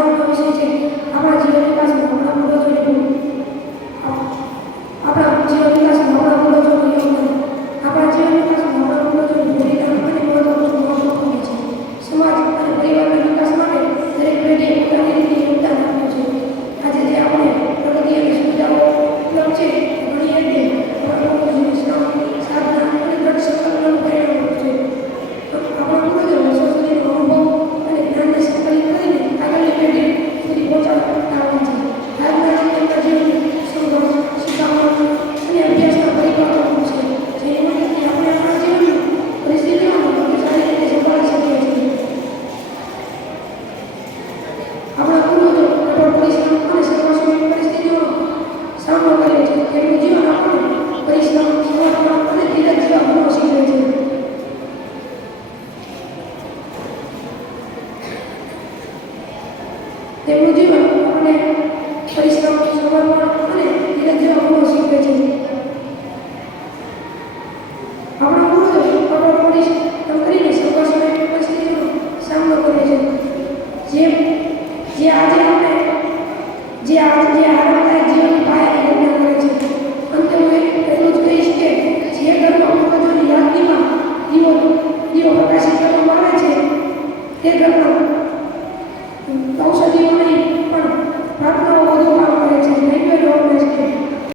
સવાલનો વિષય છે આપણા જીવન વિકાસમાં આપણા પૂર્વજોની આપણા જીવન વિકાસમાં આપણા પૂર્વજોનું યોગદાન. આપણા જીવન વિકાસમાં આપણા પૂર્વજોની ભૂમિકા અને મહત્વપૂર્ણ છે. સમાજ અને પરિવારના વિકાસ માટે દરેક પેઢીએ પોતાની રીતે યોગદાન આપ્યું છે. આજે જે આપણે પ્રગતિ અને સુવિધાઓ ઉપલબ્ધ છે ઘણી રીતે આપણા પૂર્વજોની શ્રમ, સાધના અને દ્રઢ સંકલ્પનું પરિણામ છે. આપણા પૂર્વજો વર્ષો સુધીનો અનુભવ અને જ્ઞાનને સંકલિત કરીને આગળની પેઢી સુધી પહોંચાડતા હોય છે. આજના તેમના જીવન સંઘર્ષ, શિખામણ અને અભ્યાસના પરિપક્વ છે. જેની મદદથી આપણે આપણા જીવનની પરિસ્થિતિઓને વધુ સારી રીતે સંભાળી શકીએ છીએ. આપણા પૂર્વજો કઠોર પરિશ્રમ અને સર્વસ્વી પરિસ્થિતિઓનો સામનો કર્યો છે. તેમનું જીવન આપણને પરિશ્રમ, સમર્પણ અને ધીરજ જેવા ગુણો શીખવે છે. તેમનું જીવન આપણને પરિશ્રમ, સમર્પણ અને ધીરજ જેવા ગુણો શીખવે છે. આપણા પૂર્વજો કઠોર પરિશ્રમ કરીને સર્વસ્વી પરિસ્થિતિઓનો સામનો કરે છે. જે આરામદાયક જીવનની પાયાની રચના કરે છે. અંતે હું એટલું જ કહીશ કે જે ઘરમાં પૂર્વજોની યાદગીમાં દીવો પ્રકાશિત કરવામાં આવે છે તે ઘરમાં